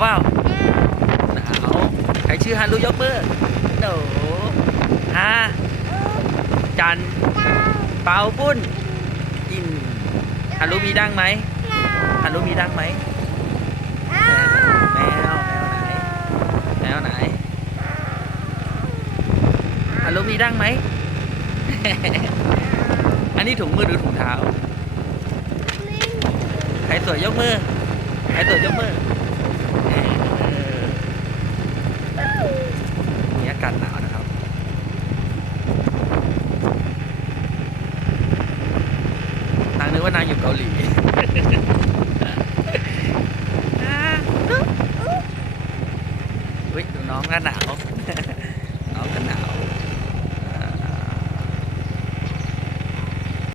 เปล่ารุยกมือโหนฮาจันเปาปุ้นกินฮารุมีดังไหมฮารุมีดังไหมแมวแมวไหนแมวไหนฮารุมีดังไหมอันนี้ถุงมือหรือถุงเท้า ใครสวยยกมือ ใครสวยยกมือันหนาวนะครับ นางนึกว่านางอยู่เกาหลีอุ้ยดูน้องหน้าหนาว